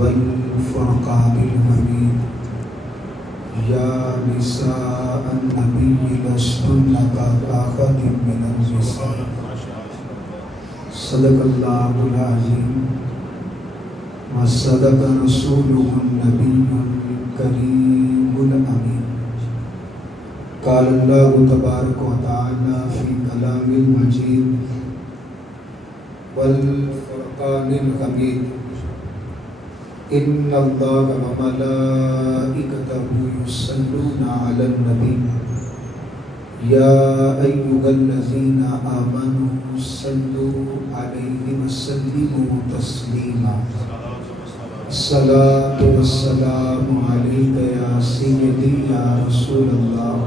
والفرقان الحميد يا نساء النبي لستن كأحد من النساء صدق الله العظيم وصدق رسوله النبي الكريم الأمين قال الله تبارك وتعالى في كلام المجيد والفرقان الحميد إن الله وملائكته يصلون على النبي يا أيها الذين آمنوا صلوا عليه وسلموا تسليما الصلاة والسلام عليك يا سيدي يا رسول الله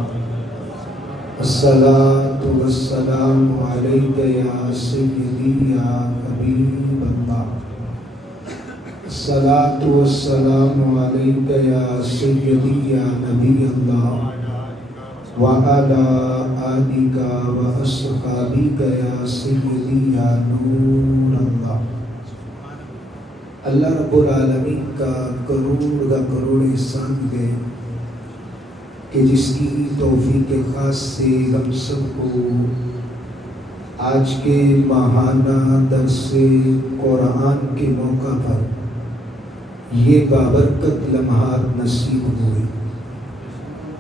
الصلاة والسلام عليك يا سيدي يا حبيب الله الصلاة والسلام عليك يا سيدي يا نبي الله وعلى آلك وأصحابك يا سيدي يا نور الله اللہ رب العالمین کا کروڑ احسان ہے کہ جس کی توفیق خاص سے ہم سب کو آج کے ماہانہ درس قرآن کے موقع پر یہ بابرکت لمحات نصیب ہوئے۔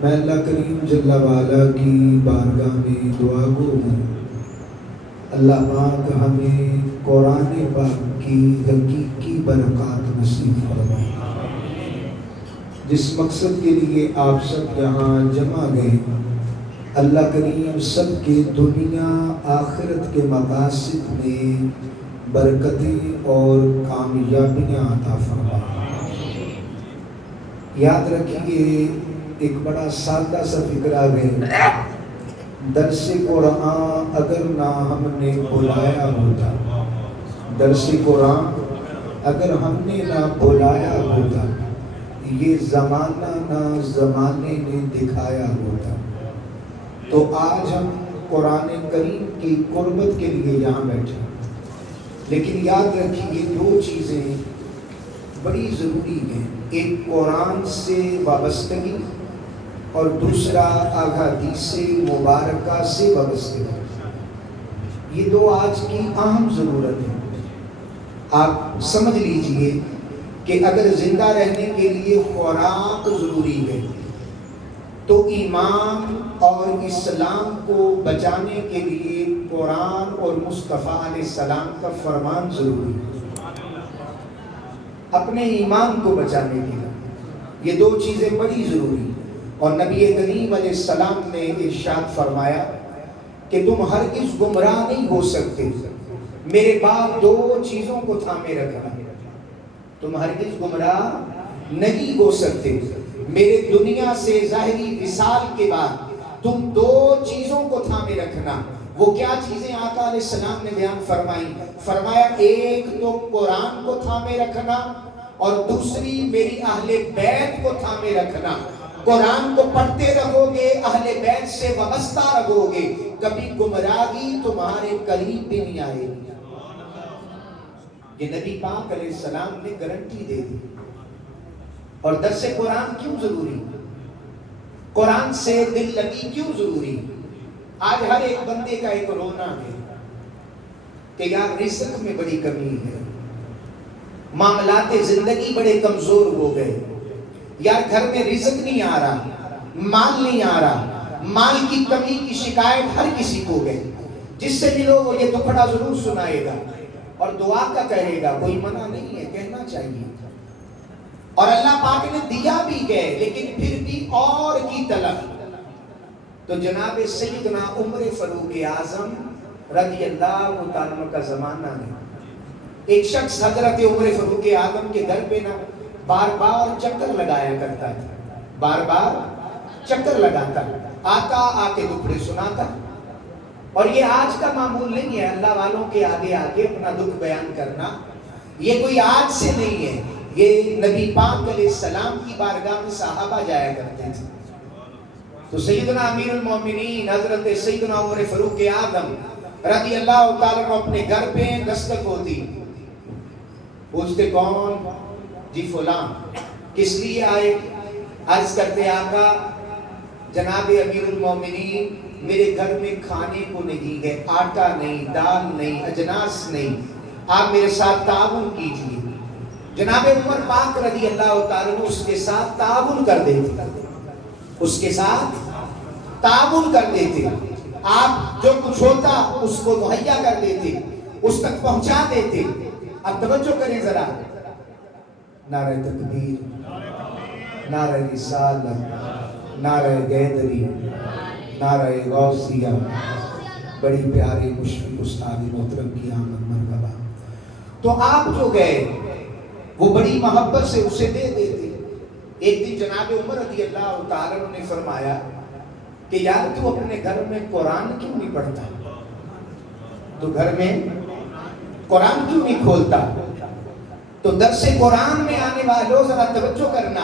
میں اللہ کریم جل وعلا کی بارگاہ میں دعا گو ہوں، اللہ پاک ہمیں قرآن پاک کی حقیقی برکات نصیب فرمائے۔ جس مقصد کے لیے آپ سب یہاں جمع گئے، اللہ کریم سب کے دنیا آخرت کے مقاصد میں برکتیں اور کامیابیاں عطا فرمائے۔ یاد رکھیے، ایک بڑا سادہ سا فکرہ ہے، درس قرآن اگر نہ ہم نے بلایا ہوتا، درس قرآن اگر ہم نے نہ بلایا ہوتا، یہ زمانہ نہ زمانے نے دکھایا ہوتا، تو آج ہم قرآن کریم کی قربت کے لیے یہاں بیٹھے۔ لیکن یاد رکھیے، دو چیزیں بڑی ضروری ہیں، ایک قرآن سے وابستگی اور دوسرا احادیث مبارکہ سے وابستگی۔ یہ دو آج کی اہم ضرورت ہے۔ آپ سمجھ لیجئے کہ اگر زندہ رہنے کے لیے خوراک ضروری ہے تو ایمان اور اسلام کو بچانے کے لیے قرآن اور مصطفیٰ علیہ السلام کا فرمان ضروری ہے۔ اپنے ایمان کو بچانے کے لیے یہ دو چیزیں بڑی ضروری ہیں، اور نبی کریم علیہ السلام نے ارشاد فرمایا کہ تم ہرگز گمراہ نہیں ہو سکتے میرے بعد دو چیزوں کو تھامے رکھنا۔ تم ہرگز گمراہ نہیں ہو سکتے میرے دنیا سے ظاہری وصال کے بعد تم دو چیزوں کو تھامے رکھنا۔ وہ کیا چیزیں آقا علیہ السلام نے بیان فرمائی؟ فرمایا ایک تو قرآن کو تھامے رکھنا اور دوسری میری اہل بیت کو تھامے رکھنا۔ قرآن کو پڑھتے رہو گے، اہل بیت سے وابستہ رہو گے، کبھی گمراہی تمہارے قریب بھی نہیں آئے گی۔ یہ نبی پاک علیہ السلام نے گارنٹی دے دی۔ اور درس قرآن کیوں ضروری؟ قرآن سے دل لگی کیوں ضروری؟ آج ہر ایک بندے کا ایک رونا ہے کہ یار رزق میں بڑی کمی ہے، معاملات زندگی بڑے کمزور ہو گئے، یار گھر میں رزق نہیں آ رہا، مال نہیں آ رہا، مال کی کمی کی شکایت ہر کسی کو گئی۔ جس سے ملو وہ یہ دکھڑا ضرور سنائے گا اور دعا کا کہے گا، کوئی منع نہیں ہے، کہنا چاہیے۔ اور اللہ پاک نے دیا بھی گئے، لیکن پھر بھی اور کی طلب۔ تو جناب سیدنا عمر فاروق اعظم رضی اللہ تعالیٰ کا زمانہ ہے۔ ایک شخص حضرت عمر فاروق اعظم کے گھر پہ نہ بار بار چکر لگایا کرتا تھا، بار بار چکر لگاتا، آتا آ کے دکھڑے سناتا۔ اور یہ آج کا معمول نہیں ہے اللہ والوں کے آگے آگے اپنا دکھ بیان کرنا، یہ کوئی آج سے نہیں ہے، یہ نبی پاک علیہ السلام کی بارگاہ میں صحابہ جایا کرتے تھے۔ تو سیدنا امیر المومنین حضرت سیدنا عمر فاروق اعظم رضی اللہ تعالیٰ کو اپنے گھر پہ دستک ہوتی، پوچھتے کون؟ جی فلاں کس لیے آئے؟ عرض کرتے آقا جناب امیر المومنین میرے گھر میں کھانے کو نہیں ہے، آٹا نہیں، دال نہیں، اجناس نہیں، آپ میرے ساتھ تعاون کیجیے۔ جناب عمر پاک رضی اللہ تعالیٰ عنہ اس کے ساتھ تعاون کر دیتے، اس کے ساتھ تعاون کر دیتے، آپ جو کچھ ہوتا اس کو مہیا کر دیتے، اس تک پہنچا دیتے۔ اب توجہ کریں ذرا، نعرہ تکبیر، نعرہ رسالت، نعرہ حیدری، نعرہ غوثیہ، بڑی پیاری مشفق استاد محترم کی آمد مرحبا۔ تو آپ جو گئے وہ بڑی محبت سے اسے دے دیتے۔ ایک دن جناب عمر رضی اللہ تعالیٰ عنہ نے فرمایا کہ یار تو اپنے گھر میں قرآن کیوں نہیں پڑھتا؟ تو گھر میں قرآن کیوں نہیں کھولتا؟ تو درس قرآن میں آنے والوں ذرا توجہ کرنا،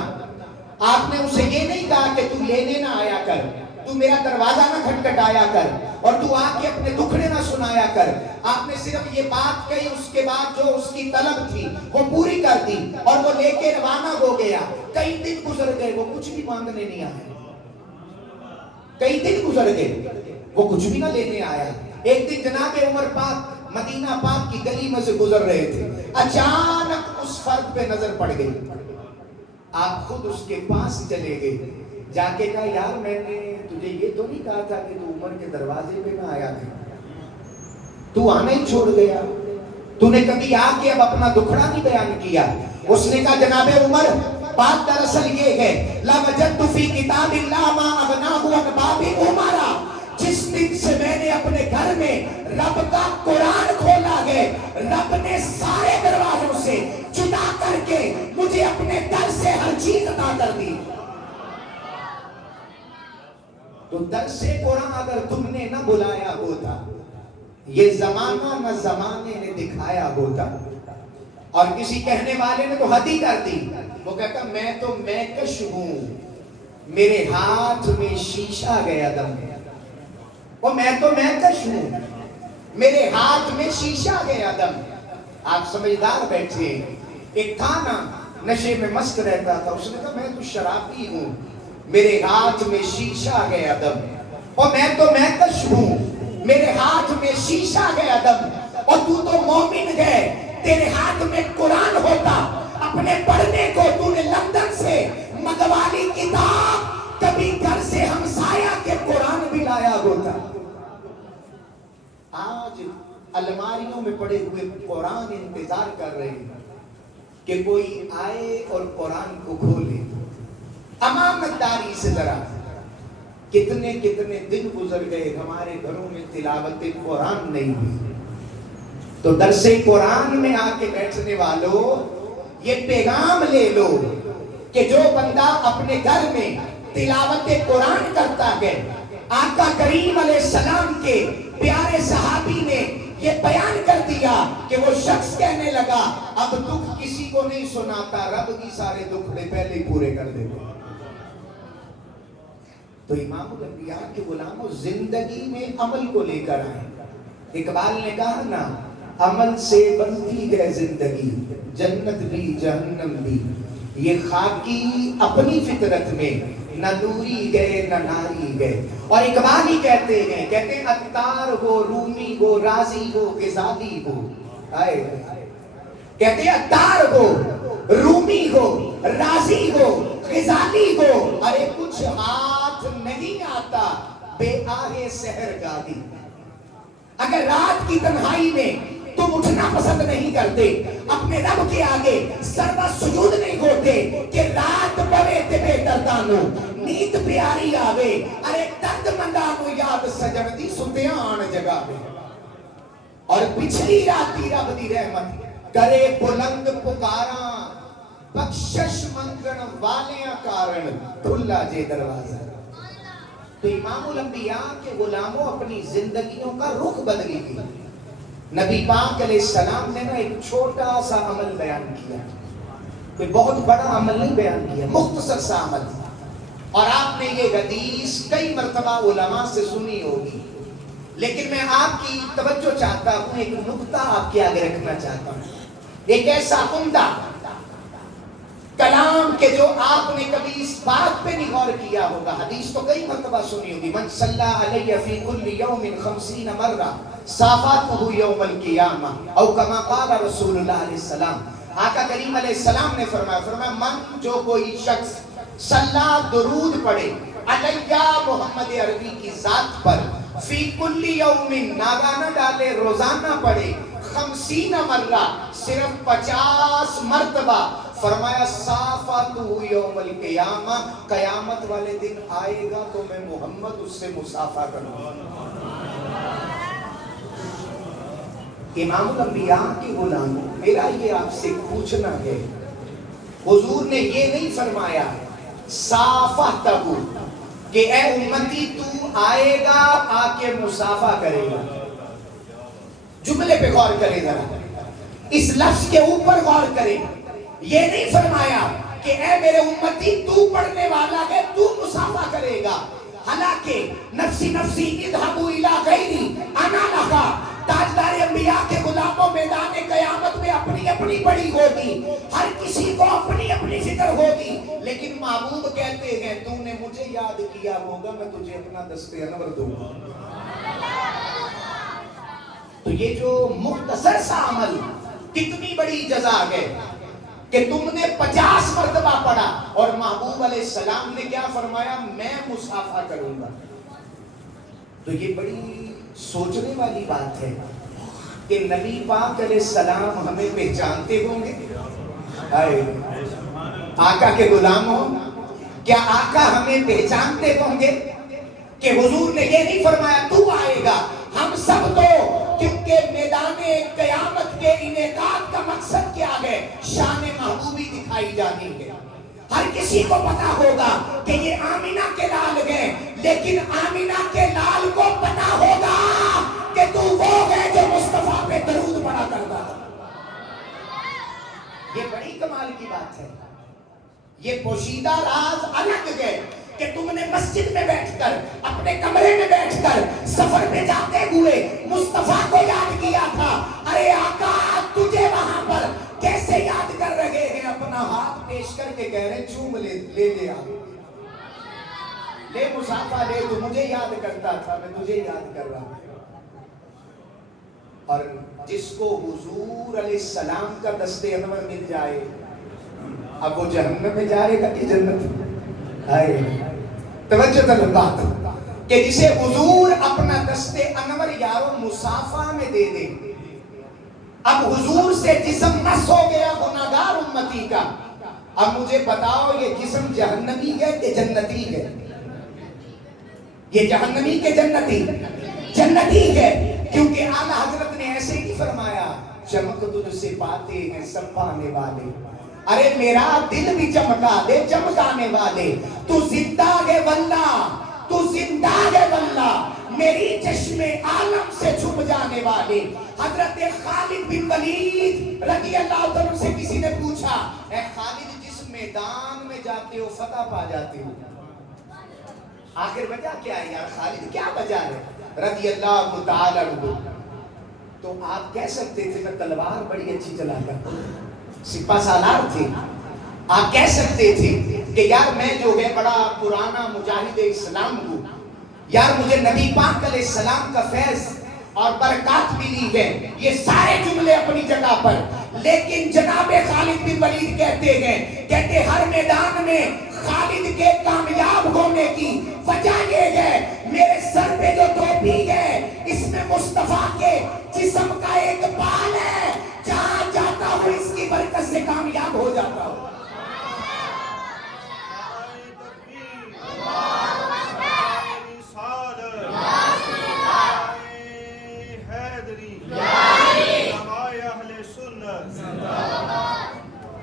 آپ نے اسے یہ نہیں کہا کہ تو لینے نہ آیا کر، تو میرا دروازہ نہ کھٹکھٹایا کر، اور تو آ کے اپنے دکھڑے نہ سنایا کر۔ آپ نے صرف یہ بات کہی، اس کے بعد جو اس کی طلب تھی وہ پوری کر دی اور وہ لے کے روانہ ہو گیا۔ کئی دن گزر گئے، وہ کچھ بھی مانگنے نہیں آیا۔ کئی دن گزر گئے، وہ کچھ بھی نہ لینے آیا۔ ایک دن جناب عمر پاک مدینہ پاک کی گلی میں سے گزر رہے تھے، اچانک اس فرد پہ نظر پڑ گئی۔ آپ خود اس کے پاس چلے گئے، جا کے کہا یار میں نے تجھے یہ تو نہیں کہا تھا کہ تو عمر کے دروازے پہ نہ آیا تھا، تو آنا ہی چھوڑ گیا، تو نے کبھی آ کے اب اپنا دکھڑا نہیں بیان کیا۔ اس نے کہا جناب عمر بات دراصل یہ ہے، لَوَجَدْتُ فِي كِتَابِ اللَّهِ مَا أَغْنَاهُ عَنْ بَابِ عُمَرَ، جس دن سے میں نے اپنے گھر میں رب کا قرآن کھولا ہے، رب نے سارے دروازوں سے جدا کر کے مجھے اپنے در سے ہر چیز عطا کر دی۔ تو درس قرآن اگر تم نے نہ بلایا ہوتا، یہ زمانہ نہ زمانے نے دکھایا ہوتا، اور کسی کہنے والے نے تو حد ہی کر دی، وہ کہتا میں تو میکش ہوں، میرے ہاتھ میں شیشہ گیا دم، وہ میں تو میکش ہوں، میرے ہاتھ میں شیشہ گیا دم۔ آپ سمجھدار بیٹھے، ایک تھا نا نشے میں مست رہتا تھا، اس نے کہا میں تو شرابی ہوں، میرے ہاتھ میں شیشہ گیا دم، اور میں تو میکش ہوں، میرے ہاتھ میں شیشہ گیا دم، اور تو مومن ہے، تیرے ہاتھ میں قرآن ہوتا، اپنے پڑھنے کو تو نے لندن سے منگوالی کتاب، کبھی گھر سے ہمسایہ کے قرآن بھی لایا ہوتا۔ آج الماریوں میں پڑے ہوئے قرآن انتظار کر رہے ہیں کہ کوئی آئے اور قرآن کو کھولے۔ امانت داری سے ذرا کتنے کتنے دن گزر گئے ہمارے گھروں میں تلاوت قرآن نہیں ہوئی۔ تو درس قرآن میں آ کے بیٹھنے والوں یہ پیغام لے لو کہ جو بندہ اپنے گھر میں تلاوت قرآن کرتا ہے، آقا کریم علیہ السلام کے پیارے صحابی نے یہ بیان کر دیا کہ وہ شخص کہنے لگا اب دکھ کسی کو نہیں سناتا، رب کی سارے دکھڑے پہلے ہی پورے کر دیتے۔ تو امام الانبیاء کے غلاموں زندگی میں عمل کو لے کر آئے۔ اقبال نے کہا نا عمل سے بنتی ہے زندگی، جنت بھی جہنم بھی، یہ خاکی اپنی فطرت میں نہ نوری گئے نہ ناری گئے۔ اور اقبال ہی کہتے ہیں عطار ہو، رومی ہو، رازی ہو، غزالی ہو، کہتے ہیں عطار ہو، رومی ہو، رازی ہو، غزالی ہو، ارے کچھ ہاتھ نہیں آتا بے آہ سحر گاہی۔ اگر رات کی تنہائی میں تم اٹھنا پسند نہیں کرتے، اپنے رب کے آگے سر سجود نہیں ہوتے کہ رات پوے تے بے دردانو نیت پیاری آوے، ارے درد مندانو یاد سجن دی ستیان جگاوے، اور پچھلی راتی رب دی رحمت کرے بلند پکاراں، بخشش منگن والیاں کارن کھلا جے دروازہ۔ تو امام الانبیاء کے غلاموں اپنی زندگیوں کا رخ بدلی گئی۔ نبی پاک علیہ السلام نے ایک چھوٹا سا عمل بیان کیا، کوئی بہت بڑا عمل نہیں بیان کیا، مختصر سا عمل، اور آپ نے یہ حدیث کئی مرتبہ علماء سے سنی ہوگی، لیکن میں آپ کی توجہ چاہتا ہوں، ایک نقطہ آپ کے آگے رکھنا چاہتا ہوں۔ ایک ایسا عمدہ کلام کے جو آپ نے کبھی اس بات پہ نہیں غور کیا ہوگا، حدیث تو کئی مرتبہ سنی ہوگی، من صلی علیہ فی کل یوم 50 مرہ صافاتہ یوم القیامہ او کما قال رسول اللہ علیہ السلام. آقا کریم علیہ السلام نے فرمایا من جو کوئی شخص صلی درود پڑھے علیہ محمد عربی کی ذات پر، فی کل یوم ناگانہ ڈالے روزانہ پڑھے، 50 مرہ صرف 50 مرتبہ، فرمایا صافاتہ یوم القیامہ، قیامت والے دن آئے گا تو میں محمد اس سے مصافحہ کروں گا. امام الانبیاء کے غلاموں، میرا یہ آپ سے پوچھنا ہے، حضور نے یہ نہیں فرمایا صافحتہ کہ اے امتی تو آئے گا آ کے مصافحہ کرے گا. جملے پہ غور کرے ذرا، اس لفظ کے اوپر غور کرے. یہ نہیں فرمایا کہ اے میرے امتی تو پڑھنے والا ہے تو مصافحہ کرے گا. حالانکہ نفسی نفسی اذهبوا الی غیری انا لہا، تاجدار انبیاء کے غلاموں میدان قیامت میں اپنی اپنی بڑی ہوگی، ہر کسی کو اپنی اپنی فکر ہوگی، لیکن محبوب کہتے ہیں تو نے مجھے یاد کیا ہوگا میں تجھے اپنا دست انور دوں گا. تو یہ جو مختصر سا عمل کتنی بڑی جزا ہے کہ تم نے 50 مرتبہ پڑھا، اور محبوب علیہ السلام نے کیا فرمایا، میں مصافحہ کروں گا. تو یہ بڑی سوچنے والی بات ہے کہ نبی پاک علیہ السلام ہمیں پہچانتے ہوں گے. آقا کے غلام ہوں، کیا آقا ہمیں پہچانتے ہوں گے کہ حضور نے یہ نہیں فرمایا تو آئے گا. ہم سب تو کیونکہ میدان قیامت کے انعقاد کا مقصد کیا ہے، شان محبوبی دکھائی جانی ہے. ہر کسی کو پتا ہوگا کہ یہ آمینہ کے لال گئے، لیکن آمینہ کے لال کو پتا ہوگا کہ تو وہ ہے جو مصطفیٰ پہ درود پڑھا کرتا تھا. یہ بڑی کمال کی بات ہے. یہ پوشیدہ راز الگ گئے کہ تم نے مسجد میں بیٹھ کر، اپنے کمرے میں بیٹھ کر، سفر میں جاتے ہوئے مصطفیٰ کو یاد کیا تھا. ارے آقا تجھے وہاں پر کیسے یاد کر رہے ہیں؟ اپنا ہاتھ پیش کر کے کہہ رہے چوم لے آپ لے مصافحہ لے، تو مجھے یاد کرتا تھا میں تجھے یاد کر رہا ہوں. اور جس کو حضور علیہ السلام کا دست انور مل جائے، اب وہ جہنم میں جائے گا کہ جنت؟ توجہ طلبات کہ جسے حضور اپنا دست انور یارو مصافحہ میں دے دے. اب حضور سے جسم مس ہو گیا گناہگار امتی کا، اب مجھے بتاؤ یہ جسم جہنمی ہے کہ جنتی ہے؟ یہ جہنمی کے جنتی ہے، کیونکہ اعلیٰ حضرت نے ایسے ہی فرمایا چمک تجھ سے پاتے ہیں سب پانے والے. ارے میرا دل بھی چمکا دے چمکانے والے. تو زندہ ہے واللہ، تو زندہ ہے واللہ، میری چشم عالم سے چھپ جانے والے. حضرت خالد بن ولید رضی اللہ عنہ سے کسی نے پوچھا، اے خالد جس میدان میں جاتے ہو فتح پا جاتے ہو، آخر وجہ کیا ہے یار خالد، کیا وجہ ہے؟ رضی اللہ تعالی عنہ. تو آپ کہہ سکتے تھے میں تلوار بڑی اچھی چلاتا ہوں، سپہ سالار تھے. آپ کہہ سکتے تھے کہ یار میں جو ہے بڑا پرانا مجاہد اسلام ہوں، یار مجھے نبی پاک علیہ السلام کا فیض اور برکات ملی ہے. یہ سارے جملے اپنی جگہ پر، لیکن جناب خالد بن ولید کہتے ہر میدان میں خالد کے کامیاب ہونے کی وجہ یہ ہے میرے سر پہ جو ٹوپی ہے اس میں مصطفیٰ کے جسم کا ایک بال ہے، جہاں جاتا ہوں اس کی برکت سے کامیاب ہو جاتا ہوں.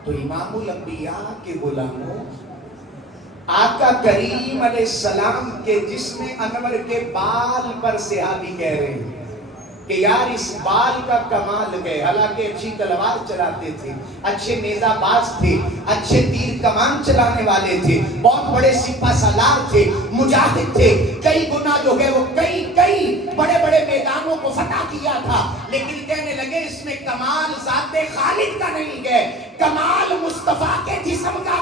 تو امام الانبیاء کے غلاموں، آقا کریم علیہ السلام کے جسم انور کے بال پر صحابی کہہ رہے ہیں کہ یار اس بال کا کمال ہے. حالانکہ اچھی تلوار چلاتے تھے، اچھے نیزہ باز تھے، اچھے تیر کمان چلانے والے تھے، بہت بڑے سپہ سالار تھے، مجاہد تھے، کئی گنا جو ہے وہ کئی بڑے بڑے میدانوں کو فتح کیا تھا. لیکن کہنے لگے اس میں کمال ذات خالد کا نہیں ہے، کمال مصطفیٰ کے جسم کا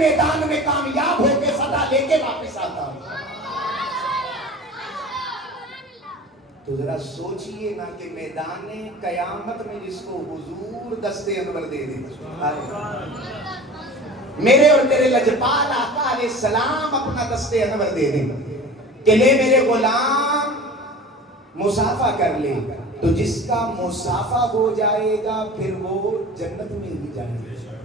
میدان میں کامیاب ہو کے فتح لے کے واپس آتا ہوں. تو ذرا سوچئے نا کہ میدان قیامت میں جس کو حضور دست انور دے دیں, میرے اور تیرے لجپال آقا علیہ السلام اپنا دست انور دے دیں کہ لے میرے غلام مصافحہ کر لے, تو جس کا مصافحہ ہو جائے گا پھر وہ جنت میں ہی جائے گا.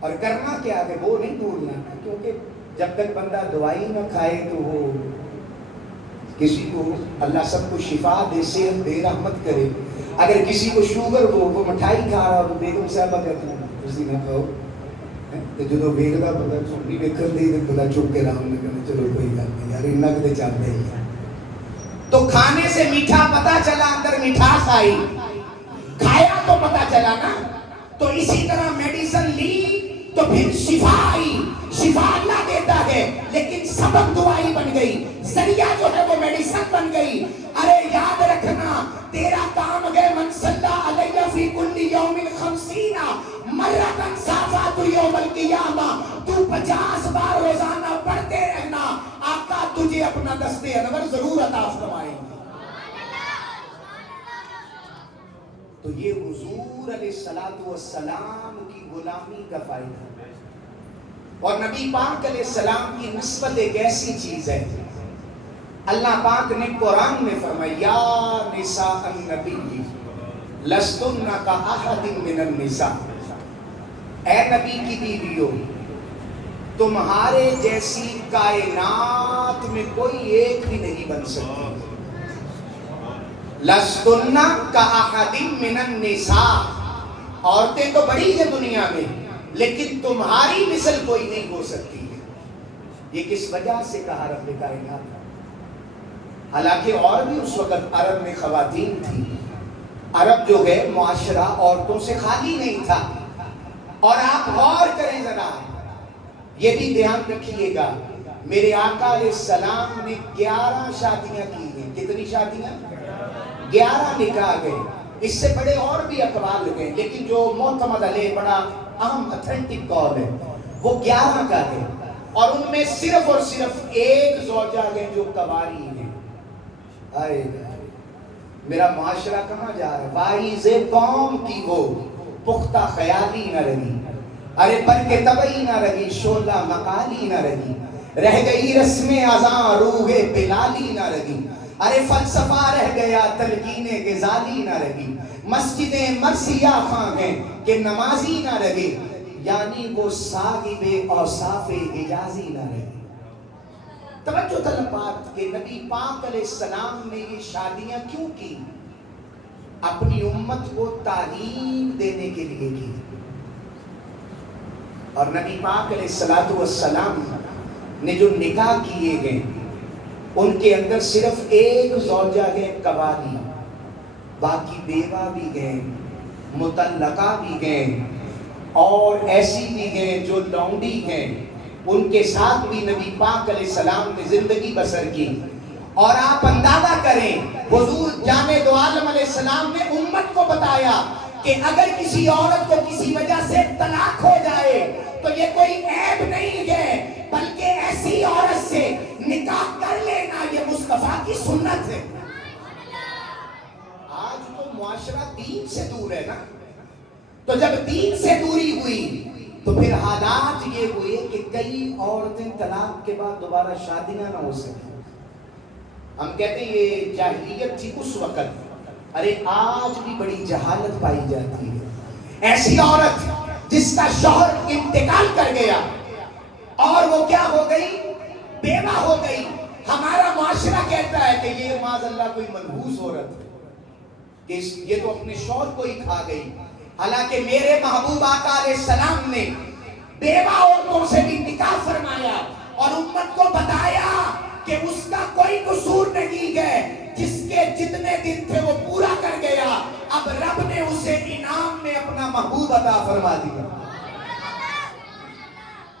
اور کرنا کیا ہے وہ نہیں بھولنا, کیونکہ جب تک بندہ دوائی نہ کھائے تو وہ کسی کو اللہ سب کو شفا دے, صحت دے, رحمت کرے. اگر کسی کو شوگر ہو وہ مٹھائی کھا رہا ہو بیگم صاحبہ کہتے ہیں اسی نہ کھاؤ, تو جدو ویکھدا پتا چھوٹی ویکھن دی تے بڑا چپ کے رام نے کہنا چلو کوئی گل نہیں یار انہاں تے چلدا ہی ہے. تو کھانے سے میٹھا پتا چلا, اندر مٹھاس آئی, کھایا تو پتا چلا نا. تو اسی طرح میڈیسن لی تو پھر شفا آئی. شفا اللہ دیتا ہے لیکن سبب دعائی بن گئی, ذریعہ جو ہے وہ میڈیسن بن گئی. ارے یاد رکھنا تیرا کام ہے من صلی علیہ فی کل یوم 50 مرتن صافات یوم القیامہ, تو 50 بار روزانہ پڑھتے رہنا, آقا تجھے اپنا دست انور ضرور عطا فرمائیں گے. تو یہ حضور علیہ السلام کی غلامی کا فائدہ. اور نبی پاک علیہ السلام کی نسبت ایک ایسی چیز ہے, اللہ پاک نے قرآن میں فرمایا یا نساء النبی لستن کاحد من النساء, اے نبی کی بیویوں تمہارے جیسی کائنات میں کوئی ایک بھی نہیں بن سکتی. لستن کاحد من النساء, عورتیں تو بڑی ہیں دنیا میں لیکن تمہاری مثل کوئی نہیں ہو سکتی. یہ کس وجہ سے کہا رب کائنات نے؟ حالانکہ اور بھی اس وقت عرب میں خواتین تھی. عرب جو ہے معاشرہ عورتوں سے خالی نہیں تھا. اور آپ غور کریں ذرا, یہ بھی دھیان رکھیے گا, میرے آقا علیہ السلام نے 11 شادیاں کی ہیں. کتنی شادیاں؟ 11 نکاح گئے. اس سے بڑے اور بھی اقوال گئے لیکن جو معتمد علیہ بڑا اہم اتھینٹک قول ہے وہ 11 کا ہے. اور ان میں صرف اور صرف ایک زوجہ ہے جو کواری ہے. آئے میرا معاشرہ کہاں جا رہا ہے؟ واعظ قوم کی وہ پختہ خیالی نہ رہی, ارے پر کے طبعی نہ رہی, شعلہ مقالی نہ رہی, رہ گئی رسم اذاں روح بلالی نہ رہی, ارے فلسفہ رہ گیا تلقین غزالی نہ رہی, مسجدیں مرثیہ خواں ہیں کہ نمازی نہ رہے, یعنی وہ صاحب اوصاف حجازی نہ رہے. توجہ طلبات کہ نبی پاک علیہ السلام نے یہ شادیاں کیوں کی؟ اپنی امت کو تعلیم دینے کے لیے کی. اور نبی پاک علیہ السلام نے جو نکاح کیے گئے ان کے اندر صرف ایک زوجہ ہے قوالی, باقی بیوہ بھی گئے, مطلقہ بھی گئے, اور ایسی بھی گئے جو لونڈی ہیں, ان کے ساتھ بھی نبی پاک علیہ السلام نے زندگی بسر کی. اور آپ اندازہ کریں حضور جامع دو عالم علیہ السلام نے امت کو بتایا کہ اگر کسی عورت کو کسی وجہ سے طلاق ہو جائے تو یہ کوئی عیب نہیں ہے, بلکہ ایسی عورت سے نکاح کر لینا یہ مصطفیٰ کی سنت ہے. آج تو معاشرہ دین سے دور ہے نا, تو جب دین سے دوری ہوئی تو پھر حالات یہ ہوئے کہ کئی عورتیں طلاق کے بعد دوبارہ شادیاں نہ ہو سکیں. ہم کہتے ہیں یہ جاہلیت تھی اس وقت, ارے آج بھی بڑی جہالت پائی جاتی ہے. ایسی عورت جس کا شوہر انتقال کر گیا اور وہ کیا ہو گئی؟ بیوہ ہو گئی. ہمارا معاشرہ کہتا ہے کہ یہ معاذ اللہ کوئی منحوس عورت ہے کہ یہ تو اپنے شوہر کو ہی کھا گئی. حالانکہ میرے محبوب آقا علیہ السلام نے بیوہ عورتوں سے بھی نکاح فرمایا اور امت کو بتایا کہ اس کا کوئی قصور نہیں ہے, جس کے جتنے دن تھے وہ پورا کر گیا, اب رب نے اسے انعام میں اپنا محبوب عطا فرما دیا.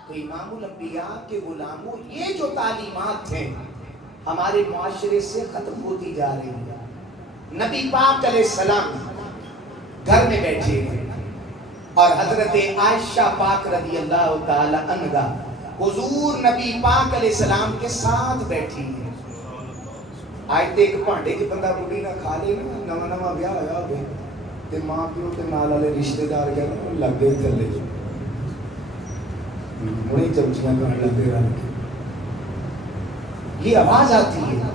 تو امام الانبیاء کے غلاموں یہ جو تعلیمات ہیں ہمارے معاشرے سے ختم ہوتی جا رہی ہیں. نبی پاک علیہ السلام گھر میں بیٹھے ہیں اور حضرت عائشہ پاک رضی اللہ تعالی عنہا حضور نبی پاک علیہ السلام کے ساتھ بیٹھی ہے. آج تے ایک پانڈے کی بندہ بڑی نہ کھا لے نا, نواں نواں بیاہ ہویا ہوئے تے ماں پیو تے نال والے رشتہ دار گئے لگ گئے تھلے بڑی چمچیاں کھان لگ گئے. یہ آواز آتی ہے,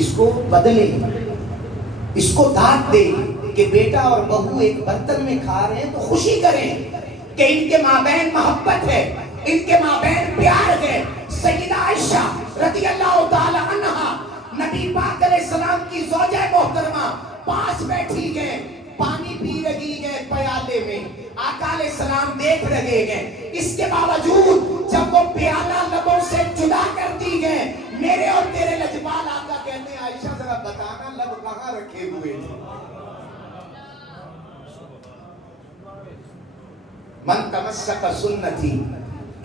اس کو بدلے, اس کو داد دے کہ بیٹا اور بہو ایک برتن میں کھا رہے ہیں تو خوشی کریں کہ ان کے مابین محبت ہے, ان کے مابین پیار ہے. سیدہ عائشہ رضی اللہ تعالی عنہا نبی پاک علیہ السلام کی زوجہ محترمہ پاس بیٹھی گئے, پانی پی رہی گئے پیالے میں, آقا علیہ السلام دیکھ رہے گئے. اس کے باوجود جب وہ پیالہ لبوں سے جدا کر دی گئے, میرے اور تیرے لجپال آقا کہتے ہیں عائشہ ذرا بتانا لب کہاں رکھے ہوئے تھے. من تمسک سنتی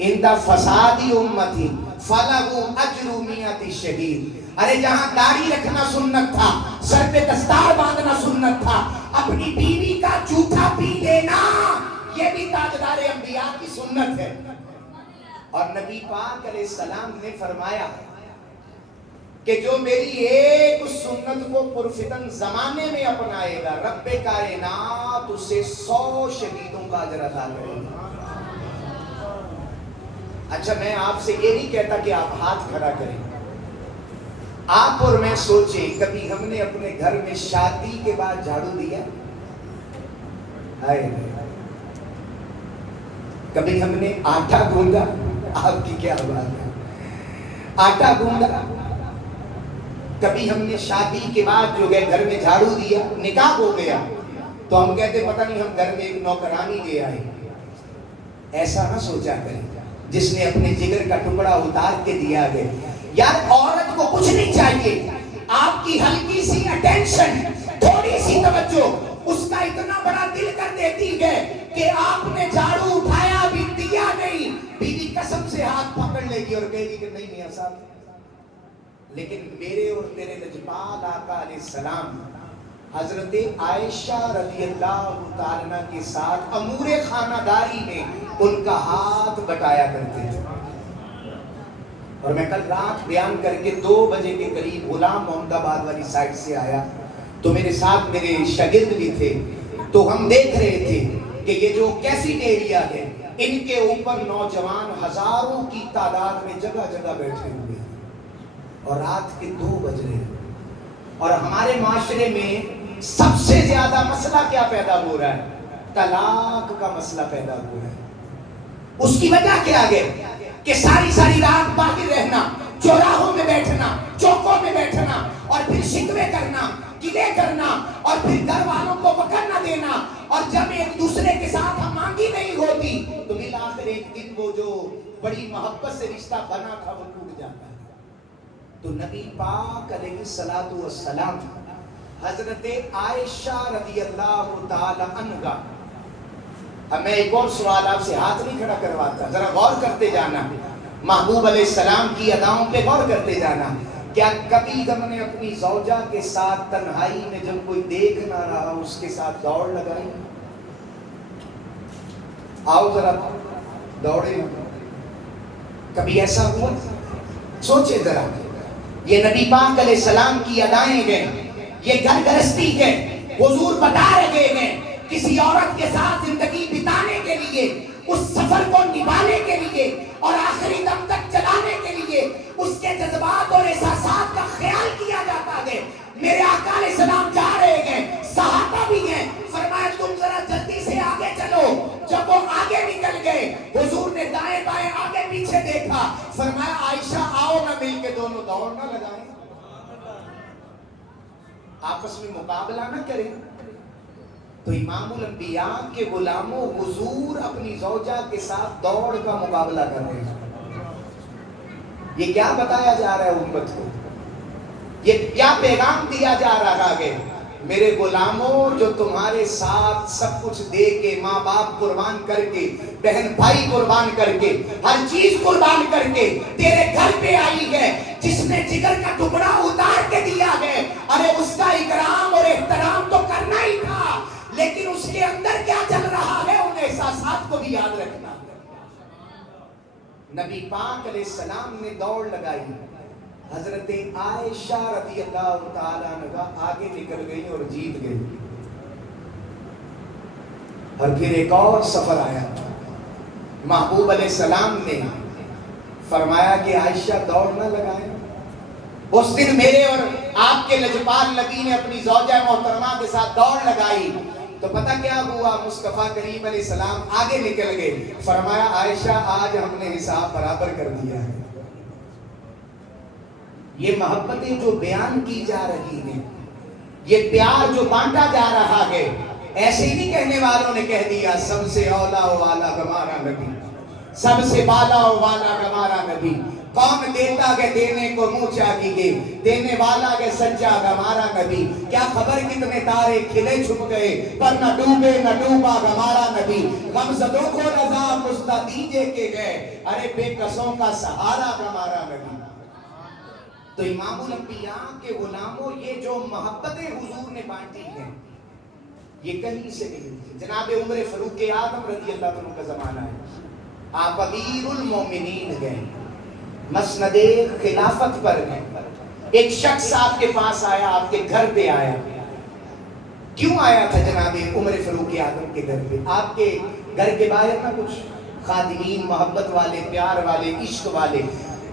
عند فساد امتی فلہ اجر مئۃ شہید. ارے جہاں داڑھی رکھنا سنت تھا, سر پہ دستار باندھنا سنت تھا, اپنی بیوی کا جھوٹا پی لینا یہ بھی تاجدار انبیاء کی سنت ہے. اور نبی پاک علیہ السلام نے فرمایا کہ جو میری ایک سنت کو پرفتن زمانے میں اپنائے گا رب کائنات اسے 100 شہیدوں کا اجر عطا کرے گا. اچھا میں آپ سے یہ نہیں کہتا کہ آپ ہاتھ کھڑا کریں, آپ اور میں سوچیں کبھی ہم نے اپنے گھر میں شادی کے بعد جھاڑو دیا؟ کبھی ہم نے آٹا گوندا؟ آپ کی کیا بات ہے, آٹا گوندا؟ کبھی ہم نے شادی کے بعد جو گئے گھر میں جھاڑو دیا؟ نکاح ہو گیا تو ہم کہتے پتہ نہیں ہم گھر میں ایک نوکرانی لے آئے. ایسا نہ سوچا کریں جس نے اپنے جگر کا ٹکڑا اتار کے دیا گیا. یار عورت کو کچھ نہیں چاہیے, آپ کی ہلکی سی اٹینشن, تھوڑی سی توجہ اس کا اتنا بڑا دل کر دیتی ہے کہ آپ نے جھاڑو اٹھایا بھی دیا نہیں, بیوی قسم سے ہاتھ پکڑ لے گی اور کہے گی کہ نہیں میاں صاحب. لیکن میرے اور تیرے لجپال آقا علیہ السلام حضرت عائشہ رضی اللہ تعالی عنہ کے ساتھ امور خانہ داری میں ان کا ہاتھ بٹایا کرتے تھے. اور میں کل رات بیان کر کے 2 بجے کے قریب غلام محمد آباد والی سائٹ سے آیا تو میرے ساتھ میرے شاگرد بھی تھے, تو ہم دیکھ رہے تھے کہ یہ جو کیسٹ ایریا ہے ان کے اوپر نوجوان ہزاروں کی تعداد میں جگہ جگہ بیٹھے ہوئے ہیں اور رات کے 2 بج رہے ہیں. اور ہمارے معاشرے میں سب سے زیادہ مسئلہ کیا پیدا ہو رہا ہے؟ طلاق کا مسئلہ پیدا ہو رہا ہے. اس کی وجہ کیا ہے کہ ساری ساری رات باہر رہنا, چوراہوں میں بیٹھنا, چوکوں میں بیٹھنا اور پھر شکوے کرنا, گلے کرنا اور پھر گھر والوں کو وقت نہ دینا, اور جب ایک دوسرے کے ساتھ ہم مانگی نہیں ہوتی تو بالآخر ایک دن وہ جو بڑی محبت سے رشتہ بنا تھا وہ ٹوٹ جاتا ہے. تو نبی پاک علیہ الصلوۃ والسلام حضرت عائشہ رضی اللہ تعالی عنہا, اب میں ایک اور سوال آپ سے ہاتھ نہیں کھڑا کرواتا, ذرا غور کرتے جانا, محبوب علیہ السلام کی اداؤں پہ غور کرتے جانا. کیا کبھی ہم نے اپنی زوجہ کے ساتھ تنہائی میں جب کوئی دیکھ نہ رہا اس کے ساتھ دوڑ لگائی؟ آؤ ذرا دوڑے, کبھی ایسا ہوا؟ سوچے ذرا. یہ نبی پاک علیہ السلام کی ادائیں ہیں, یہ گھر گرستی ہے. حضور بتا رہے ہیں کسی عورت کے ساتھ زندگی بتانے کے لیے, اس سفر کو نبھانے کے لیے اور آخری دم تک چلانے کے لیے اس کے جذبات اور احساسات کا خیال کیا جاتا ہے. میرے آقا علیہ السلام جا رہے ہیں, صحابہ بھی ہیں, فرمایا تم ذرا جلدی سے آگے چلو. جب وہ آگے نکل گئے حضور نے دائیں بائیں آگے پیچھے دیکھا, فرمایا عائشہ آؤ نہ مل کے دونوں دوڑ نہ لگائیں, آپس میں مقابلہ نہ کریں. تو امام الانبیاء کے غلاموں حضور اپنی زوجہ کے ساتھ دوڑ کا مقابلہ کر رہے ہیں. یہ کیا بتایا جا رہا ہے امت کو؟ یہ کیا پیغام دیا جا رہا ہے؟ میرے غلاموں, جو تمہارے ساتھ سب کچھ دے کے, ماں باپ قربان کر کے, بہن بھائی قربان کر کے, ہر چیز قربان کر کے تیرے گھر پہ آئی ہے, جس نے جگر کا ٹکڑا اتار کے دیا ہے, ارے اس کا اکرام اور احترام تو کرنا ہی تھا. لیکن اس کے اندر کیا چل رہا ہے نبی پاک علیہ السلام نے دوڑ لگائی، حضرت عائشہ رضی اللہ تعالیٰ عنہا آگے نکل گئی اور جیت گئی. اور پھر ایک اور سفر آیا، محبوب علیہ السلام نے فرمایا کہ عائشہ دوڑ نہ لگائیں. اس دن میرے اور آپ کے لجپال نبی نے اپنی زوجہ محترمہ کے ساتھ دوڑ لگائی تو پتہ کیا ہوا؟ مصطفیٰ کریم علیہ السلام آگے نکل گئے، فرمایا عائشہ آج ہم نے حساب برابر کر دیا ہے. یہ محبتیں جو بیان کی جا رہی ہیں، یہ پیار جو بانٹا جا رہا ہے، ایسے ہی نہیں کہنے والوں نے کہہ دیا سب سے اولا و والا ہمارا نبی، سب سے بالا و والا ہمارا نبی. کون دیتا ہے دینے کو منہ چاہیے، دینے والا ہے سچا ہمارا نبی. کیا خبر کتنے تارے کھلے چھپ گئے پر نہ ڈوبے نہ ڈوبا ہمارا نبی. غمزدوں کو رضا مستہ دیجے کے گئے، ارے بے کسوں کا سہارا ہمارا نبی. تو امام الانبیاء کے غلاموں، یہ جو محبتیں حضور نے بانٹی ہیں یہ کہیں سے نہیں تھی. جناب عمر فاروق اعظم رضی اللہ عنہ کا زمانہ ہے، آپ امیر المومنین گئے، مسند خلافت پر گئے. ایک شخص آپ کے پاس آیا، آپ کے گھر پہ آیا. کیوں آیا تھا جناب عمر فاروق اعظم کے گھر پہ؟ آپ کے گھر کے باہر نہ کچھ خادمین محبت والے، پیار والے، عشق والے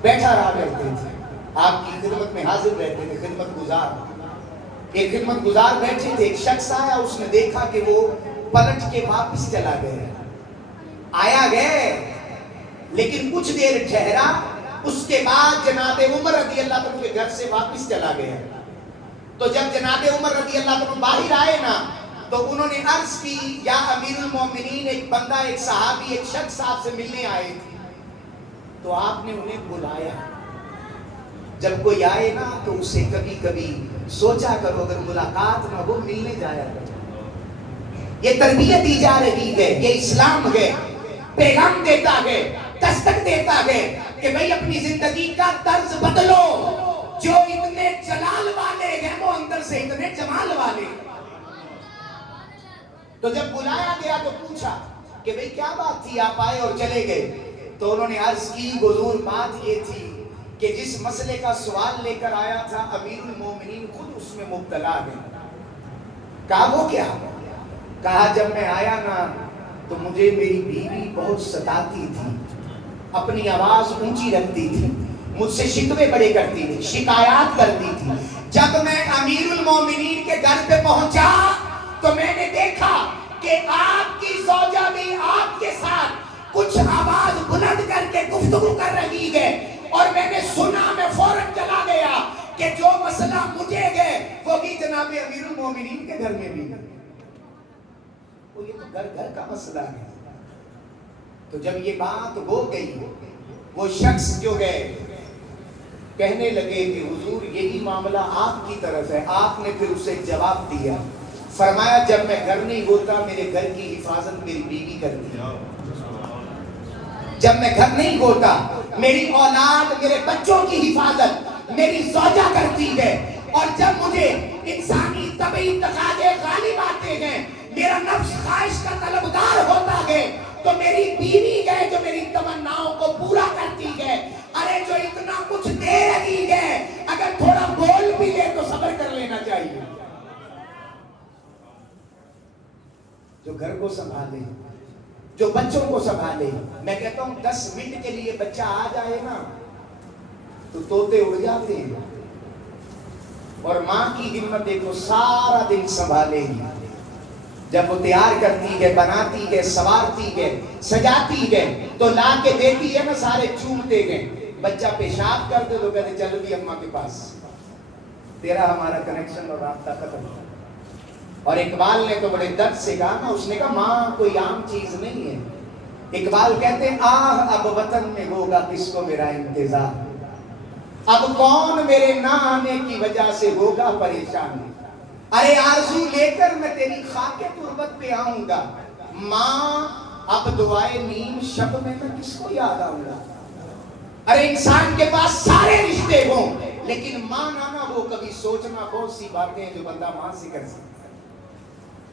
بیٹھا رہا کرتے تھے، آپ کی خدمت میں حاضر رہتے تھے، خدمت گزار. ایک خدمت گزار بیٹھے تھے، ایک شخص آیا، اس نے دیکھا کہ وہ پلٹ کے واپس چلا گیا. آیا گئے لیکن کچھ دیر ٹھہرا، اس کے بعد جناب عمر رضی اللہ عنہ کے گھر سے واپس چلا گیا. تو جب جناب عمر رضی اللہ عنہ باہر آئے نا تو انہوں نے عرض کی یا امیر المومنین، ایک بندہ، ایک صحابی، ایک شخص آپ سے ملنے آئے تھے. تو آپ نے انہیں بلایا. جب کوئی آئے نا تو اسے کبھی کبھی سوچا کرو اگر ملاقات نہ ہو ملنے جایا کرو. یہ تربیت دی جا رہی ہے، یہ اسلام ہے، پیغام دیتا ہے، دستک دیتا ہے کہ بھئی اپنی زندگی کا طرز بدلو. جو اتنے جلال والے ہیں وہ اندر سے اتنے جمال والے. تو جب بلایا گیا تو پوچھا کہ بھئی کیا بات تھی، آپ آئے اور چلے گئے. تو انہوں نے عرض کی حضور بات یہ تھی کہ جس مسئلے کا سوال لے کر آیا تھا امیر المومنین خود اس میں مبتلا ہے. کہا وہ کیا؟ کہا جب میں آیا نا تو مجھے میری بیوی بہت ستاتی تھی، اپنی آواز اونچی رکھتی تھی، مجھ سے شکوے بڑے کرتی تھی، شکایات کرتی تھی. جب میں امیر المومنین کے گھر پہ پہنچا تو میں نے دیکھا کہ آپ کی زوجہ بھی آپ کے ساتھ کچھ آواز بلند کر کے گفتگو کر رہی ہے. اور میں نے سنا، میں فوراً چلا گیا کہ جو مسئلہ مجھے گئے وہ بھی جناب امیر المومنین کے گھر میں بھی ہے. یہ تو گھر گھر کا مسئلہ ہے. تو جب یہ بات ہو گئی، وہ شخص جو ہے کہنے لگے کہ حضور یہی معاملہ آپ کی طرف ہے. آپ نے پھر اسے جواب دیا، فرمایا جب میں گھر نہیں ہوتا میرے گھر کی حفاظت میری بیوی کرتی ہے. جب میں گھر نہیں ہوتا میری اولاد، میرے بچوں کی حفاظت میری زوجہ کرتی ہے. اور جب مجھے انسانی طبعی تقاضے غالب آتے ہیں، میرا نفس خواہش کا طلبدار ہوتا ہے، تو میری بیوی ہے جو میری تمناؤں کو پورا کرتی ہے. ارے جو اتنا کچھ دے رہی ہے، اگر تھوڑا بول بھی لے تو صبر کر لینا چاہیے. جو گھر کو سنبھالے، جو بچوں کو سنبھالے. میں کہتا ہوں 10 منٹ کے لیے بچہ آ جائے نا تو طوطے اڑ جاتے ہیں. اور ماں کی ہمت دیکھو، سارا دن سنبھالے گی. جب وہ تیار کرتی ہے، بناتی ہے، سوارتی ہے، سجاتی ہے تو لا کے دیتی ہے نا، سارے چومتے گئے. بچہ پیشاب کر دے تو کہتے چل بھی اماں کے پاس. تیرا ہمارا کنیکشن اور رابطہ ختم. اور اقبال نے تو بڑے درد سے کہا نا، اس نے کہا ماں کوئی عام چیز نہیں ہے. اقبال کہتے ہیں آہ اب وطن میں ہوگا کس کو میرا انتظار، اب کون میرے نہ آنے کی وجہ سے ہوگا پریشان. ارے آرزو لے کر میں تیری خاک تربت پہ آؤں گا. ماں اب دعائے نیم شب میں کس کو یاد آؤں گا. ارے انسان کے پاس سارے رشتے ہوں لیکن ماں نہ ہو، کبھی سوچنا بہت سی باتیں جو بندہ ماں سے کر سکتا ہے.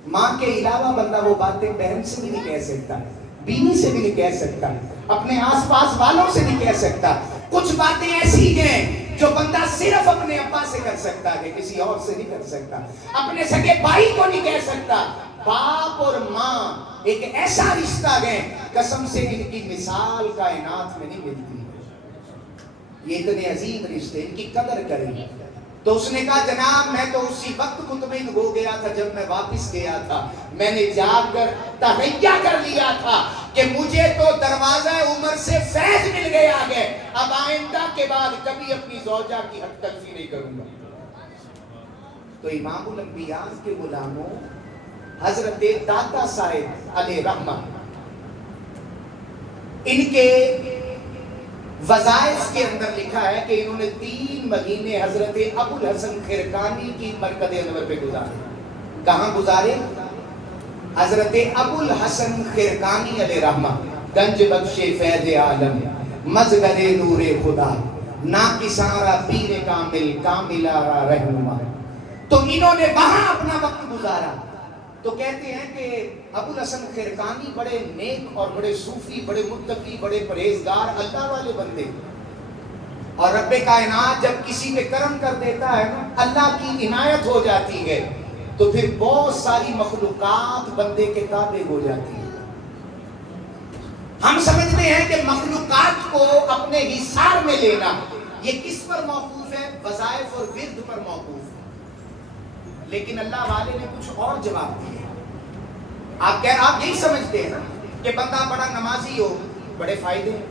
ماں کے علاوہ بندہ وہ باتیں بہن سے بھی نہیں کہہ سکتا. بیوی سے بھی نہیں کہہ سکتا, اپنے آس پاس والوں سے نہیں کہہ سکتا. کچھ باتیں ایسی ہیں جو بندہ صرف اپنے ابا سے کر سکتا ہے, کسی اور سے نہیں کر سکتا. اپنے سگے بھائی کو نہیں کہہ سکتا. باپ اور ماں ایک ایسا رشتہ ہے, قسم سے ان کی مثال کائنات میں نہیں ملتی. یہ اتنے عظیم رشتے, ان کی قدر کریں. تو اس نے کہا جناب میں تو اسی وقت مطمئن ہو گیا تھا جب میں واپس گیا تھا, میں نے جا کر تہیہ کر لیا تھا کہ مجھے تو دروازہ عمر سے فیض مل گیا ہے, اب آئندہ کے بعد کبھی اپنی زوجہ کی حق تلفی نہیں کروں گا. تو امام الانبیاء کے غلاموں حضرت داتا صاحب علیہ رحمہ, ان کے وظائف کے اندر لکھا ہے کہ انہوں نے 3 مہینے حضرت ابو الحسن خرقانی کی مرکز انور پہ گزارے. کہاں گزارے؟ حضرت ابو الحسن خرقانی علیہ رحمہ, گنج بخش فیض عالم, مظہر نور خدا, نا کسارا پیر کامل, کاملارا رہنما. تو انہوں نے وہاں اپنا وقت گزارا. تو کہتے ہیں کہ ابو الحسن خرقانی بڑے نیک اور بڑے صوفی, بڑے متقی, بڑے پرہیزگار, اللہ والے بندے. اور رب کائنات جب کسی پہ کرم کر دیتا ہے نا, اللہ کی عنایت ہو جاتی ہے, تو پھر بہت ساری مخلوقات بندے کے تابع ہو جاتی ہے. ہم سمجھتے ہیں کہ مخلوقات کو اپنے حصار میں لینا یہ کس پر موقوف ہے؟ وظائف اور ورد پر موقوف ہے. لیکن اللہ والے نے کچھ اور جواب دیا. آپ یہی سمجھتے ہیں نا کہ بندہ بڑا نمازی ہو, بڑے فائدے ہیں.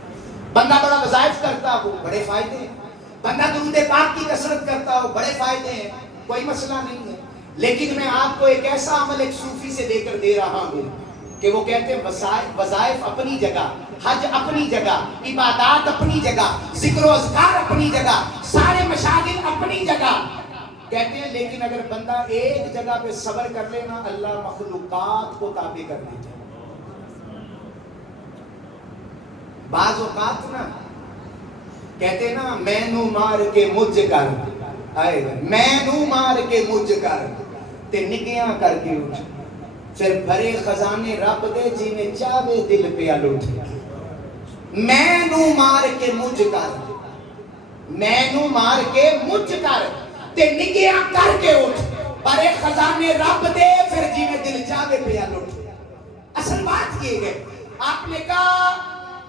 بندہ بڑا وظائف کرتا ہو, بڑے فائدے ہیں. بندہ درود پاک کی کثرت کرتا ہو, بڑے فائدے ہیں, کوئی مسئلہ نہیں ہے. لیکن میں آپ کو ایک ایسا عمل ایک صوفی سے دے کر دے رہا ہوں کہ وہ کہتے ہیں وظائف اپنی جگہ, حج اپنی جگہ, عبادات اپنی جگہ, ذکر و اذکار اپنی جگہ, سارے مشاغل اپنی جگہ. کہتے ہیں لیکن اگر بندہ ایک جگہ پہ صبر کر لینا, اللہ مخلوقات کو تابع کر دیتا ہے. بعض اوقات نا کہتے ہیں نا میں نو مار کے مجھ کر, میں نو مار کے مجھ کر تے نگیاں کر کے اٹھ, پھر بھرے خزانے رب دے جی میں چاہے دل پہ لٹ. میں نو مار کے مجھ کر, میں نو مار کے مجھ کر تے نگیاں کر کے اٹھ, بھرے خزانے رب دے پھر جی میں دل چاہے پہ لٹ. اصل بات یہ ہے, آپ نے کہا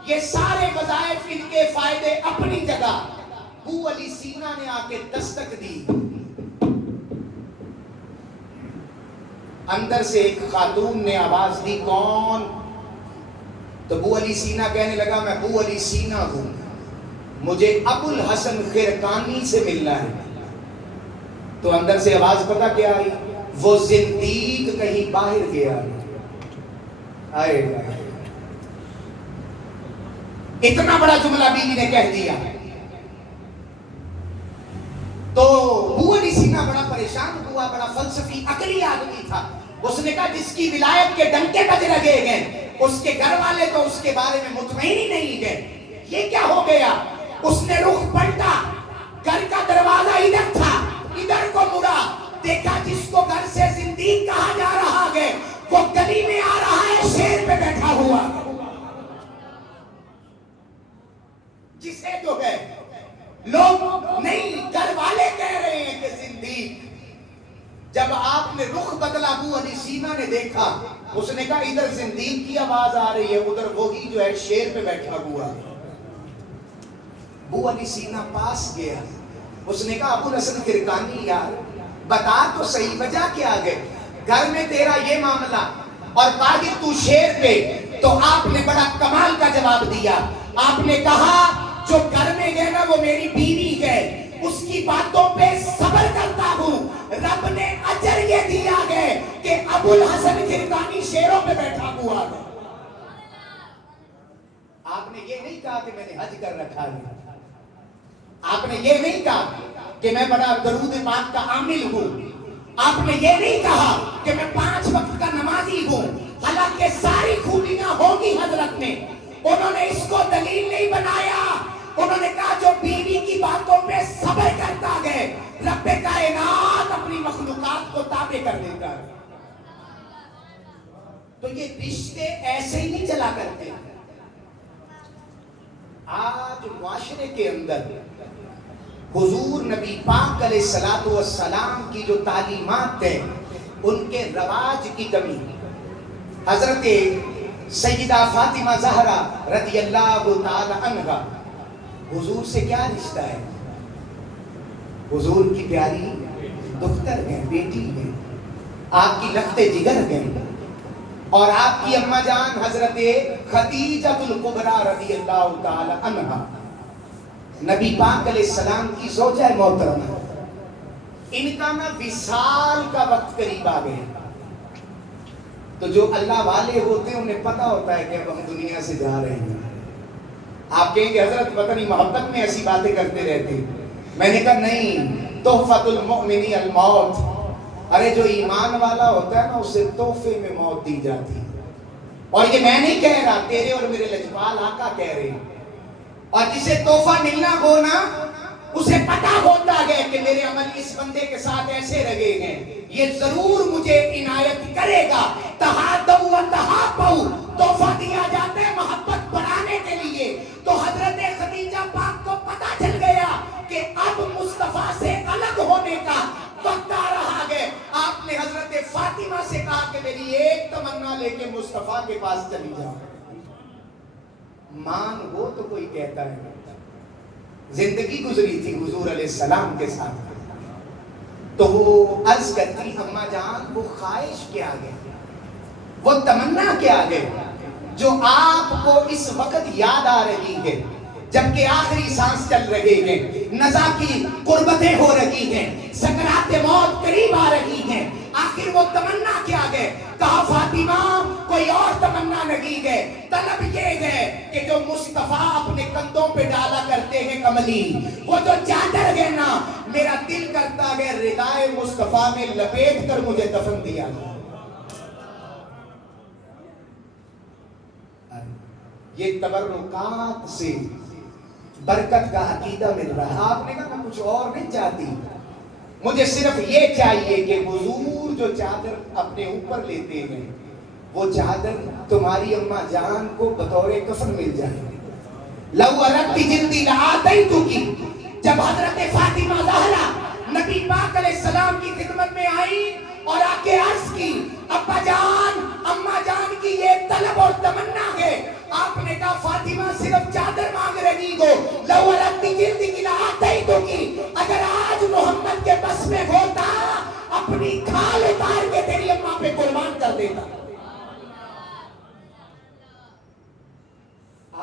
یہ سارے وظائف ان کے فائدے اپنی جگہ. ابو علی سینا نے آ کے دستک دی, اندر سے ایک خاتون نے آواز دی, کون؟ تو ابو علی سینا کہنے لگا میں ابو علی سینا ہوں, مجھے ابو الحسن خرقانی سے ملنا ہے. تو اندر سے آواز پتہ کیا آئی؟ وہ زندیق کہیں باہر گیا. اتنا بڑا جملہ بیوی نے کہہ دیا. تو ابو علی سینا بڑا پریشان ہوا, بڑا فلسفی عقلی آدمی تھا. اس نے کہا جس کی ولایت کے ڈنکے بج لگے گئے اس کے گھر والے تو اس کے بارے میں مطمئن ہی نہیں گئے, یہ کیا ہو گیا؟ اس نے رخ پلٹا, گھر کا دروازہ ادھر تھا, ادھر کو مڑا, دیکھا جس کو گھر سے زندیق کہا جا رہا ہے وہ گلی میں آ رہا ہے, شیر پہ بیٹھا ہوا, جسے جو ہے لوگ نہیں گھر والے کہہ رہے ہیں کہ زندیق. جب آپ نے رخ بدلا ابو علی سینا نے دیکھا, اس نے کہا ادھر زندیق کی آواز آ رہی ہے, ادھر وہی جو ہے شیر پہ بیٹھا ہوا. ابو علی سینا پاس گیا, اس نے کہا ابو الحسن خرقانی یار بتا تو صحیح وجہ کیا ہے, گھر میں تیرا یہ معاملہ اور باقی تو شیر پہ. تو آپ نے بڑا کمال کا جواب دیا. آپ نے کہا جو گھر میں گئے نا وہ میری بیوی ہے, اس کی باتوں پہ صبر کرتا ہوں. رب نے اجر یہ دیا ہے کہ ابو الحسن خرقانی شیروں پہ بیٹھا ہوا ہے. آپ نے یہ نہیں کہا کہ میں نے حج کر رکھا ہے, آپ نے یہ نہیں کہا کہ میں بڑا درود پاک کا عامل ہوں, آپ نے یہ نہیں کہا کہ میں 5 وقت کا نمازی ہوں. حالانکہ ساری خوبیاں ہوگی حضرت میں, انہوں نے اس کو دلیل نہیں بنایا. انہوں نے کہا جو بیوی کی باتوں پہ صبر کرتا ہے رب کائنات اپنی مخلوقات کو تابع کر دیتا ہے. تو یہ رشتے ایسے ہی نہیں چلا کرتے. آج معاشرے کے اندر حضور نبی پاک علیہ الصلوۃ والسلام کی جو تعلیمات ہیں ان کے رواج کی کمی. حضرت سیدہ فاطمہ زہرا رضی اللہ تعالی عنہا حضور سے کیا رشتہ ہے؟ حضور کی پیاری دختر ہیں، بیٹی ہیں، آپ کی لخت جگر ہیں. اور آپ کی اماں جان حضرت خدیجہ الکبریٰ رضی اللہ تعالی عنہا نبی پاک علیہ السلام کی زوجہ محترمہ. ان کا نا وصال کا وقت قریب آ گیا. تو جو اللہ والے ہوتے ہیں انہیں پتا ہوتا ہے کہ اب ہم دنیا سے جا رہے ہیں. آپ کہیں گے حضرت پتہ نہیں محبت میں ایسی باتیں کرتے رہتے. میں نے کہا نہیں، تحفۃ المؤمن الموت. ارے جو ایمان والا ہوتا ہے نا اسے تحفے میں موت دی جاتی ہے. اور یہ میں نہیں کہہ رہا، تیرے اور میرے لجپال آقا کہہ رہے ہیں. اور جسے تحفہ ملنا ہو نا اسے پتا ہوتا ہے کہ میرے عمل اس بندے کے ساتھ ایسے لگے ہیں، یہ ضرور مجھے عنایت کرے گا. تہادوا و تحابوا تحفہ دیا جاتا ہے محبت بڑھانے کے لیے. تو حضرت خدیجہ پاک کو پتا چل گیا کہ اب مصطفیٰ سے الگ ہونے کا وقت آ رہا ہے. آپ نے حضرت فاطمہ سے کہا کہ میری ایک تمنا لے کے مصطفیٰ کے پاس چلی جاؤ. مان ہو تو کوئی کہتا ہے. زندگی گزری تھی حضور علیہ السلام کے ساتھ. تو وہ عرض کرتی اماں جان وہ خواہش کیا ہے، وہ تمنا کیا ہے جو آپ کو اس وقت یاد آ رہی ہے جبکہ آخری سانس چل رہے ہیں، نزا کی قربتیں ہو رہی ہیں، سکرات موت قریب آ رہی ہیں. آخر وہ تمنا کیا ہے؟ کہا فاطمہ کوئی اور تمنا نہیں ہے، طلب یہ ہے کہ جو مصطفیٰ اپنے کندھوں پہ ڈالا کرتے ہیں کملی، وہ جو چادر ہے نا، میرا دل کرتا ہے ردائے مصطفیٰ میں لپیٹ کر مجھے دفن دیا جائے. یہ تبرکات سے برکت کا عقیدہ مل رہا ہے. آپ نے کہا میں کچھ اور نہیں چاہتی، مجھے صرف یہ چاہیے کہ حضور جو چادر اپنے اوپر لیتے ہیں وہ چادر تمہاری اماں جان کو بطور کفن مل جائے. لو اردت جلدی لآتیتک. جب حضرت فاطمہ زہرا نبی پاک علیہ السلام کی خدمت میں آئی اور آ کے عرض کی ابا جان اماں جان کی یہ طلب اور تمنا ہے. آپ نے کہا فاطمہ صرف چادر مانگ رہی ہو. لو اردت جلدی لآتیتک. اگر آج محمد کے بس میں ہوتا اپنی کھال اتار کے تیری اماں پہ قربان کر دیتا.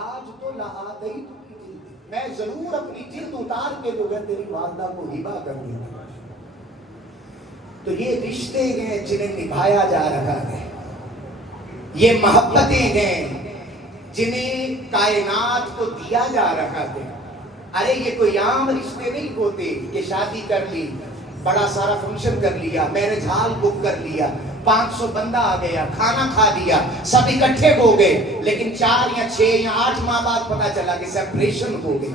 آج تو لآتیتک میں ضرور اپنی جلد اتار کے جو ہے تیری والدہ کو ہبہ کر دیتا. تو یہ رشتے ہیں جنہیں نبھایا جا رہا ہے، یہ محبتیں ہیں جنہیں کائنات کو دیا جا رہا ہے. ارے یہ کوئی عام رشتے نہیں ہوتے کہ شادی کر لی، بڑا سارا فنکشن کر لیا، میرج ہال بک کر لیا، 500 بندہ آ گیا، کھانا کھا لیا، سب اکٹھے ہو گئے، لیکن 4 یا 6 یا 8 ماہ بعد پتا چلا کہ سیپریشن ہو گئی.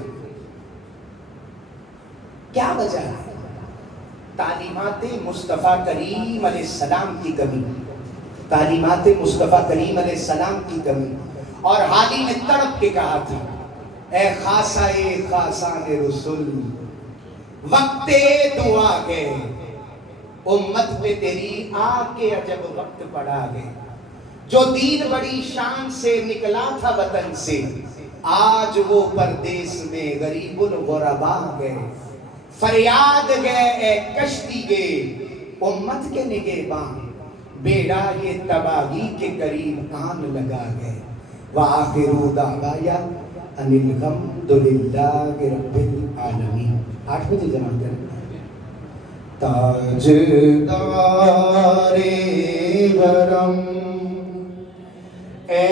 کیا وجہ ہے؟ تعلیمات مصطفیٰ کریم علیہ السلام کی کمی، تعلیمات مصطفیٰ کریم علیہ السلام کی کمی. اور حالی نے تڑپ کے کہا تھا اے خاصہ خاصان رسول وقت دعا گئے، امت پہ تیری آ کے عجب وقت پڑا گئے. جو دین بڑی شان سے نکلا تھا وطن سے، آج وہ پردیس میں غریب الغربا گئے. فریاد گئے اے کشتی گئے امت کے نگہباں، بیڑا یہ تباہی کے قریب آن لگا گئے. وآخر دعوایا ان الحمد للہ رب العالمین. 8 بجے جمع کریں. تاجدار حرم اے